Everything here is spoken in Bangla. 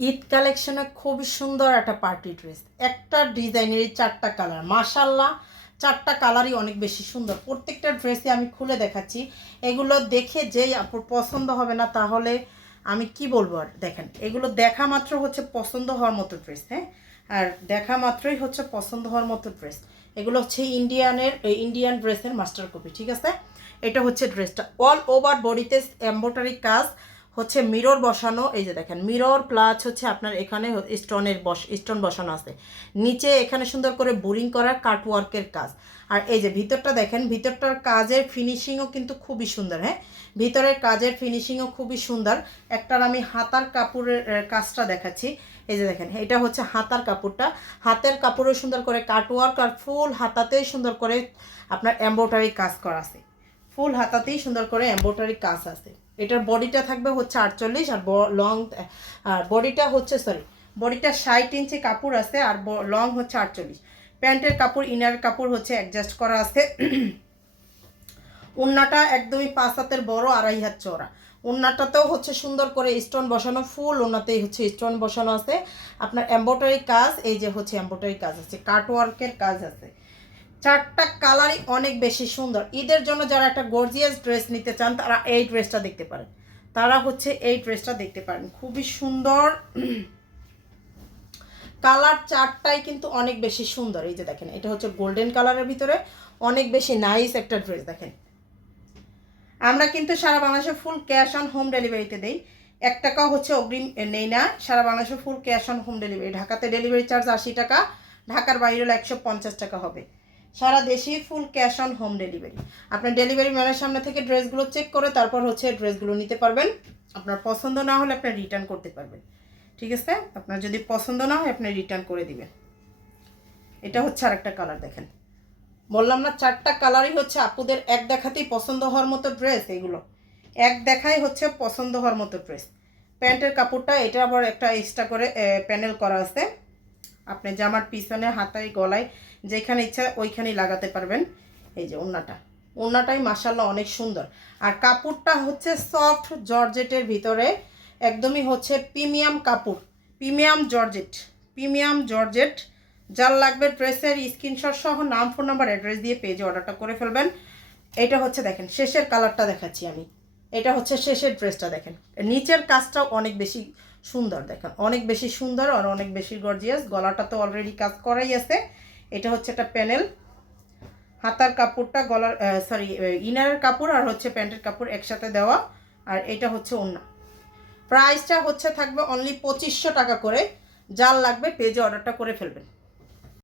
ঈদ কালেকশনে খুবই সুন্দর একটা পার্টি ড্রেস, একটা ডিজাইনেরই চারটা কালার, মাশাল্লাহ চারটা কালারই অনেক বেশি সুন্দর। প্রত্যেকটা ড্রেসে আমি খুলে দেখাচ্ছি, এগুলো দেখে যেই আপুর পছন্দ হবে না তাহলে আমি কি বলবো। আর দেখেন, এগুলো দেখা মাত্র হচ্ছে পছন্দ হওয়ার মতো ড্রেস। হ্যাঁ, আর দেখা মাত্রই হচ্ছে পছন্দ হওয়ার মতো ড্রেস। এগুলো হচ্ছে ইন্ডিয়ান ড্রেসের মাস্টার কপি, ঠিক আছে। এটা হচ্ছে ড্রেসটা অল ওভার বডিতে এমব্রয়ডারি কাজ, হচ্ছে মিরর বসানো। এই যে দেখেন, মিরর প্লাস হচ্ছে আপনার এখানে স্টোন বসানো আছে, নিচে এখানে সুন্দর করে বোরিং করা কাটওয়ার্কের কাজ। আর এই যে ভিতরটা দেখেন, ভিতরটার কাজের ফিনিশিংও কিন্তু খুবই সুন্দর। হ্যাঁ, ভিতরের কাজের ফিনিশিংও খুবই সুন্দর। একটার আমি হাতার কাপড়ের কাজটা দেখাচ্ছি। এই যে দেখেন, এটা হচ্ছে হাতার কাপড়টা, হাতের কাপড়ও সুন্দর করে কাটওয়ার্ক, আর ফুল হাতাতেই সুন্দর করে আপনার এমব্রয়ডারি কাজ করা আছে, ফুল হাতাতেই সুন্দর করে এমব্রয়ডারি কাজ আছে। এটার বডিটা থাকবে হচ্ছে 48, আর লং আর বডিটা হচ্ছে বডিটা 60 ইঞ্চি কাপড় আছে, আর লং হচ্ছে 48। প্যান্টের কাপড় ইনার কাপড় হচ্ছে অ্যাডজাস্ট করা আছে। ওড়নাটা একদমই 5 হাতের বড়, 2.5 হাত চওড়া। ওড়নাটাতেও হচ্ছে সুন্দর করে স্টোন বসানো, ফুল ওড়নাতেই হচ্ছে স্টোন বসানো আছে। আপনার এমব্রয়ডারি কাজ, এই যে হচ্ছে এমব্রয়ডারি কাজ আছে, কাটওয়ার্কের কাজ আছে। চারটা কালারই অনেক বেশি সুন্দর। ঈদের জন্য যারা একটা গর্জিয়াস ড্রেস নিতে চান তারা এই ড্রেসটা দেখতে পারেন, তারা হচ্ছে এই ড্রেসটা দেখতে পারেন, খুবই সুন্দর। কালার চারটাই কিন্তু অনেক বেশি সুন্দর। এই যে দেখেন, এটা হচ্ছে গোল্ডেন কালারের ভিতরে অনেক বেশি নাইস একটা ড্রেস। দেখেন, আমরা কিন্তু সারা বাংলাদেশে ফুল ক্যাশ অন হোম ডেলিভারিতে দেই, 1 টাকাও হচ্ছে অগ্রিম নেই না। সারা বাংলাদেশে full cash on home delivery. ঢাকাতে ডেলিভারি চার্জ 80 টাকা, ঢাকার বাইরে হলে 150 টাকা হবে। সারা দেশেই full cash on home delivery. আপনার ডেলিভারি ম্যানের সামনে থেকে ড্রেসগুলো চেক করে তারপর হচ্ছে ড্রেসগুলো নিতে পারবেন। আপনার পছন্দ না হলে আপনি রিটার্ন করতে পারবেন, ঠিক আছে। আপনার যদি পছন্দ না হয় আপনি রিটার্ন করে দিবেন। এটা হচ্ছে আরেকটা কালার। দেখেন, বললাম না চারটা কালারই হচ্ছে আপুদের এক দেখাতেই পছন্দ হওয়ার মতো ড্রেস। এগুলো এক দেখাই হচ্ছে পছন্দ হওয়ার মতো ড্রেস। প্যান্টের কাপড়টা এটা আবার একটা এক্সট্রা করে প্যানেল করা আছে, আপনি জামার পিছনে হাতায় গলায় যেখানে ইচ্ছা ওইখানেই লাগাতে পারবেন। এই যে ওড়নাটাই মাশাল্লাহ অনেক সুন্দর। আর কাপড়টা হচ্ছে সফট জর্জেটের ভিতরে, একদমই হচ্ছে প্রিমিয়াম কাপড়, প্রিমিয়াম জর্জেট। যার লাগবে ড্রেসের স্ক্রিনশট সহ নাম, ফোন নাম্বার, অ্যাড্রেস দিয়ে পেজে অর্ডারটা করে ফেলবেন। এটা হচ্ছে দেখেন শেষের কালারটা দেখাচ্ছি আমি, এটা হচ্ছে শেষের ড্রেসটা। দেখেন নিচের কাজটাও অনেক বেশি সুন্দর, দেখেন অনেক বেশি সুন্দর আর অনেক বেশি গর্জিয়াস। গলাটা তো অলরেডি কাজ করাই আছে। এটা হচ্ছে একটা প্যানেল, হাতার কাপড়টা গলার ইনারের কাপড় আর হচ্ছে প্যান্টের কাপড় একসাথে দেওয়া। আর এটা হচ্ছে ওড়না। প্রাইসটা হচ্ছে থাকবে অনলি 2500 টাকা করে। যার লাগবে পেজে অর্ডারটা করে ফেলবেন।